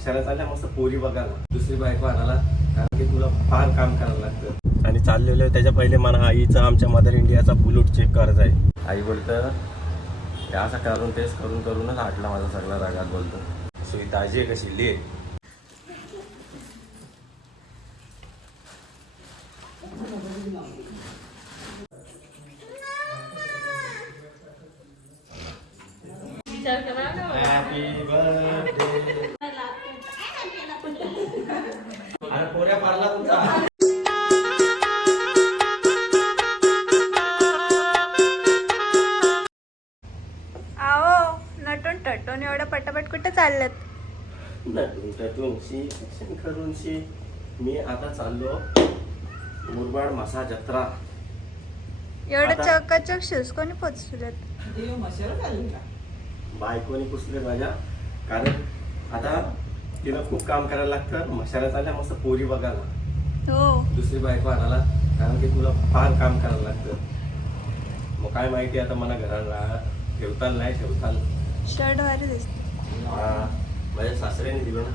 मशाला चालल्या? मस्त पोरी बघायला दुसरी बायको आणाला कारण की तुला फार काम करायला लागतं. आणि चाललेलं आहे त्याच्या पहिले मला आईचा आमच्या मदर इंडियाचा बुलूट चेक करायचा आहे. आई बोलतं हे असं करून टेस्ट करून करूनच आटला माझा सगळा रागात बोलतो. सुई ताजी आहे कशी ले विचार करा पटापट कुठे चाललेत? ऍक्शन करूनशी मी आता चाललो मुरबाड मासा जत्रा. एवढं चकाचक शूज कोणी पोचलेत बायकोनी पुसले माझ्या? कारण आता तिला खूप काम करायला लागतं. मशाला चालल्या मस्त पोरी बघायला. हो. दुसरी बायको आणाला कारण की तुला फार काम करायला लागतं. मग काय माहिती आता मला घराला? ठेवताल नाही ठेवताल? शर्ट भारी दिसत माझ्या सासऱ्याने दिलं ना.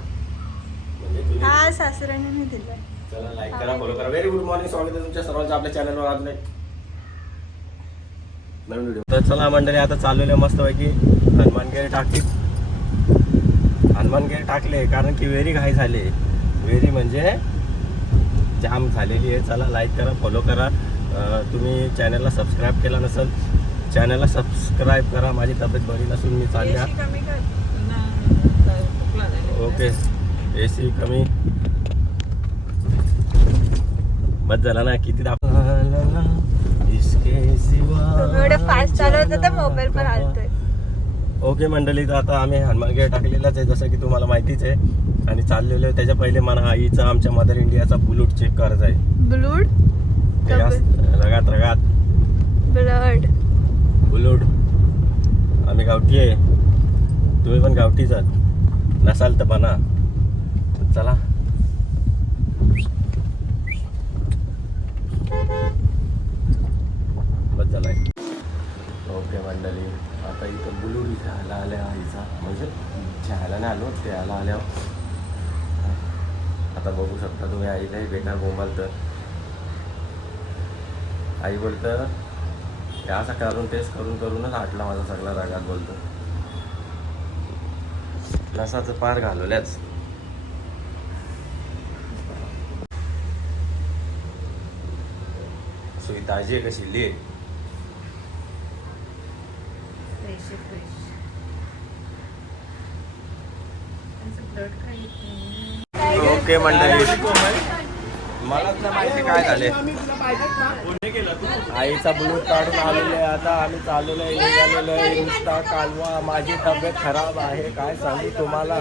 म्हणजे हा सासऱ्याने मी दिलं. चला लाईक करा फॉलो करा. व्हेरी गुड मॉर्निंग स्वागत आहे तुमच्या सर्वांचं आपल्या चॅनलवर नाही नवीन व्हिडिओ तर चला मंडळी आता चाललेलं मस्तपैकी हनुमानगिरी टाकली हनुमानगिरी टाकले कारण की वेरी घाई झाली. वेरी म्हणजे जाम झालेली आहे. चला लाईक करा फॉलो करा. अं, तुम्ही चॅनलला सबस्क्राईब केला नसेल चॅनलला सबस्क्राईब करा. माझी तब्येत बरी नसून मी चालल्या. कमी कर. ओके. ए सी कमी. बस झाला ना किती दाखव तुम्ही एवढं फास्ट चालवत तर मोबाईल पण हलतोय. ओके मंडळी तर आता आम्ही हनुमानगड टाकलेलाच आहे जसं की तुम्हाला माहितीच आहे. आणि चाललेलो आहे त्याच्या पहिले मला आईचा आमच्या मदर इंडियाचा बुलूट चेक करायचा आहे. ब्लूड रगात रगात. ब्लड बुलूट आम्ही गावठी आहे. तुम्ही पण गावठीच आहात. नसाल तर बना चला बस झालाय ओके मंडळी आता इथं बुलूड घ्यायला आल्या आईचा म्हणजे घ्यायला नाही आलो त्याला आल्या आता बघू शकता तुम्ही आईलाही भेटणार बोंबाल तर आई बोलतं या सकाळून टेस्ट करून करूनच आटला माझा सगळा रागात बोलतो नसाचं पार घालवल्याच सुई ताजी आहे कशी ले ओके मंडळी. मला तर माहिती काय झाले? आईचा ब्लू काढून आलेले आहे. आता आम्ही चाललेलो आहे. निघालेलो आहे. नुसता कालवा. माझी तब्येत खराब आहे. काय सांगू तुम्हाला?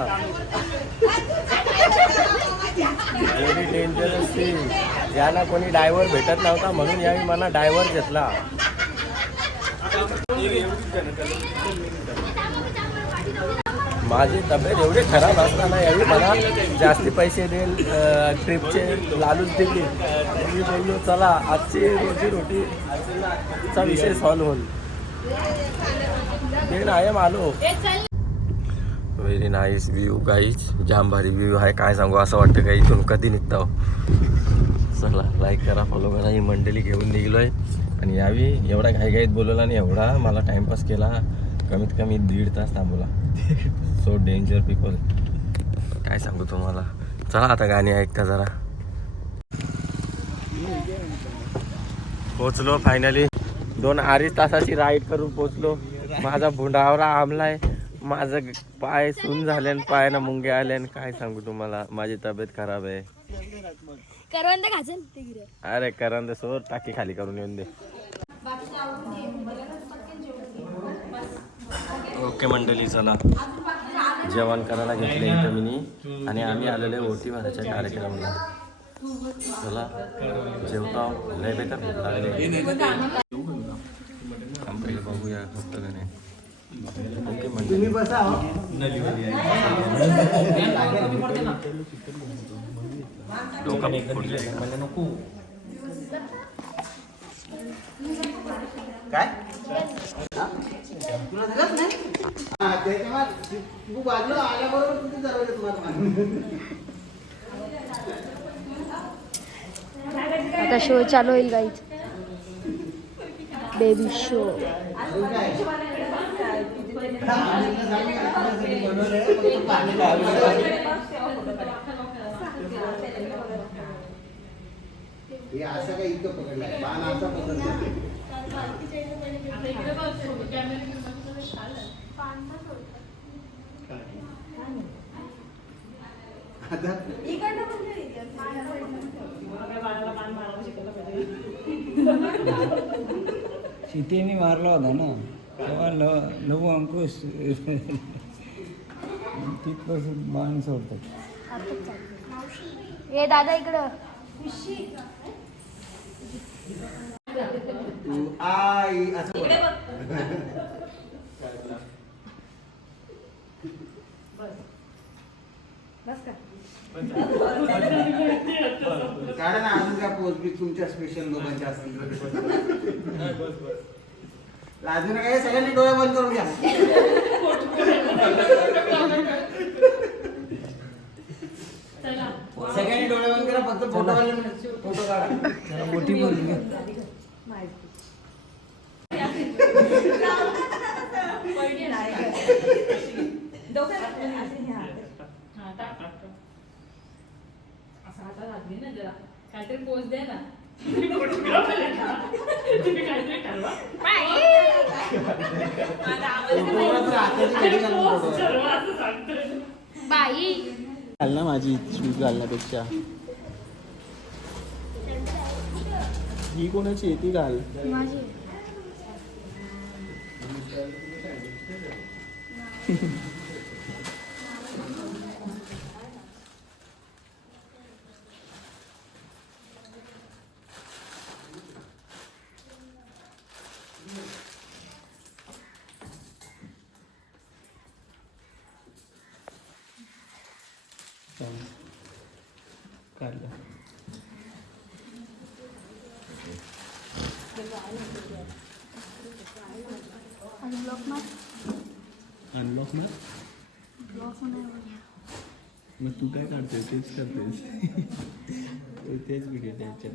एवढी डेंजरस थिंग याला कोणी डायव्हर भेटत नव्हता म्हणून यावेळी मला डायव्हर घेतला. माझी तब्येत एवढी खराब असताना यावेळी मला जास्ती पैसे देईल ट्रिपचे लालूच दिली. मी बोललो चला आजची रोजी रोटीचा विषय सॉल्व्ह होईल. देण आहे आलो. व्हेरी नाईस व्ह्यू गाईज जाम भारी व्ह्यू आहे. काय सांगू असं वाटतं का इथून कधी निघता हो. चला लाईक करा फॉलो करा. ही मंडळी घेऊन निघलो आहे आणि यावी एवढा घाईघाईत बोलवला आणि एवढा मला टाइमपास केला. कमीत कमी दीड तास थांबवला. सो डेंजर पीपल काय सांगू तुम्हाला? चला आता गाणी ऐकता जरा. पोचलो फायनली दोन अडीच तासाची राईड करून पोचलो. माझा भुंडावरा आमलाय. माझं पाय सून झाले आणि पायानं मुंगे आले आणि काय सांगू तुम्हाला? माझी तब्येत खराब आहे. अरे करण दे सोड टाकी खाली करून येऊन दे. ओके मंडळी चला. जेवण करायला घेतले इथं मिनी. आणि आम्ही आलेलो ओटी भरायच्या कार्यक्रमाला. चला जेवता लय बेकार भूक लागली आम पहिले बघूया फक्त का नाही. ओके डोका फुटले. काय? हा? तुला दिलंच नाही? हा, त्याच्यामुळे तू बाजूला आल्याबरोबर तुझी दरवाजा तुम्हाला मारली. आता शो चालू होईल गाईच बेबी शो अजून काय? हा, आम्ही तुला सांगितलं, तुझ्यासाठी बनवलंय, फक्त पाणी लावायचं. हे असं काय इथं पकडलंय. बाण असा पकडला आता सीतेने मारला होता ना तेव्हा ल लघु अंकुश. तिथपासून बाण सोडतात. हे दादा इकडं. आई असं ना अजून काय पोस्ट बी तुमच्या स्पेशल लोकांच्या असतील. लाजू नका हे सगळ्यांनी डोळे बंद करून घ्या. सगळ्यांनी डोळे बंद करा फक्त फोटो फोटो काढा. मोठी बोलून घ्या. काहीतरी पोच दे ना. फोटोवर तर हाताची घडी घालून फोटो. बाई. घाल ना माझी शूज घालण्यापेक्षा. ही कोणाची आहे? ती घाल. माझी. काढलं. अनब्लॉक मार. अनलॉक ना ब्लॉक नाही मग तू काय काढतोय तेच करतेस तेच व्हिडिओ त्याच्यात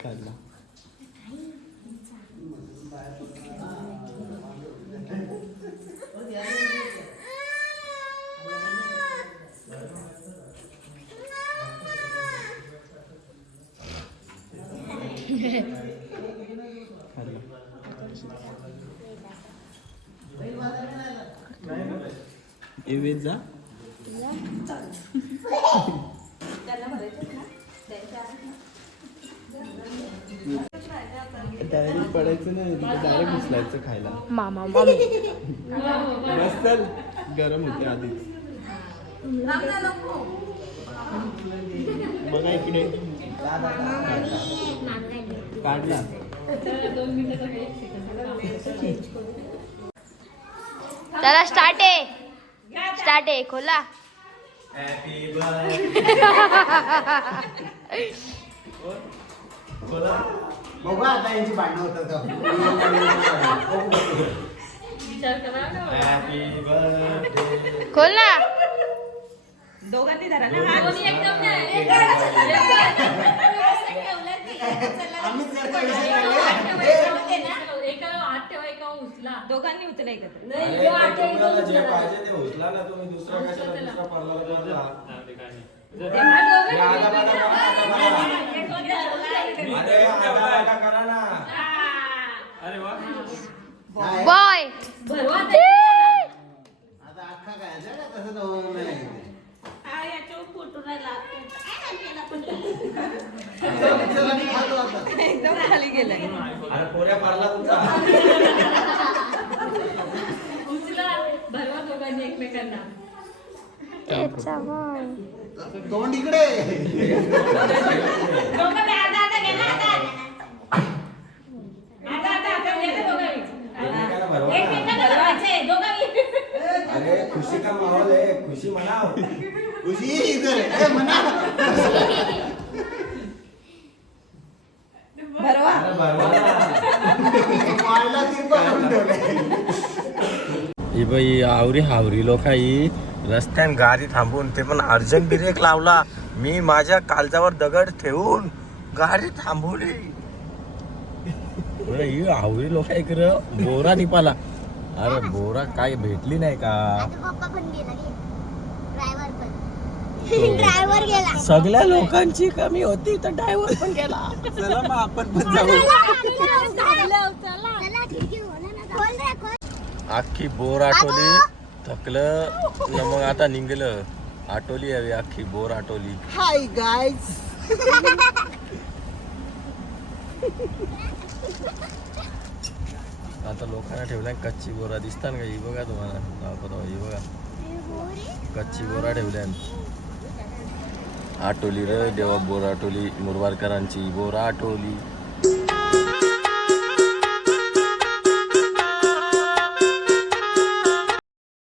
काढला ए वेज जा डायरेक्ट पडायचं नाही डायरेक्ट उचलायचं खायला. मामा मामी. मस्त गरम होते आधीच. बघा इकडे. काढला. चला स्टार्ट आहे. स्टार्ट आहे खोला. हॅपी बघू आता यांची भांडणं होतात हॅपी बर्थडे खोल ना दोघांनी धरा ना हात. आम्हीच याचा विषय काढला. दोघांनी उचला एकत्र तुम्हाला जे पाहिजे ते उचला ना तुम्ही दुसरा कशाला दुसरा पार्लर करता हे आगापाटा करा, आगापाटा. अरे आगापाटा करा ना. काय? बॉय आता अख्खा काय आहे का तसं तर होणार नाही त्याचा मग. तोंड इकडे अरे खुशी का माहोल आहे खुशी म्हणाव खुशी इधर ए, म्हणा वाळला तिरपा करून ठेवलाय. ही बाई आवरी हावरी लोक ही रस्त्यान गाडी थांबून ते पण अर्जंट ब्रेक लावला. मी माझ्या कालजावर दगड ठेवून गाडी थांबवली. बरं, ही आवरी लोक इकडं बोरा निपाला. अरे बोरा काय भेटली नाही का? पप्पा पण गेला ड्रायव्हर पण. ड्रायव्हर गेला. सगळ्या लोकांची कमी होती तर ड्रायव्हर पण गेला. चला मग आपण पण जाऊ. अख्खी बोर आटोली थकलं न मग आता निघलं. आटोली हवी अख्खी बोर आटोली. हाय गाईज आता लोकांना ठेवल्या कच्ची बोरा. दिसतात का? ही बघा तुम्हाला. दाखवतो ही बघा. कच्ची बोरा ठेवल्या आटोली रे देवा बोर आटोली. मुरवारकरांची बोरा आटोली.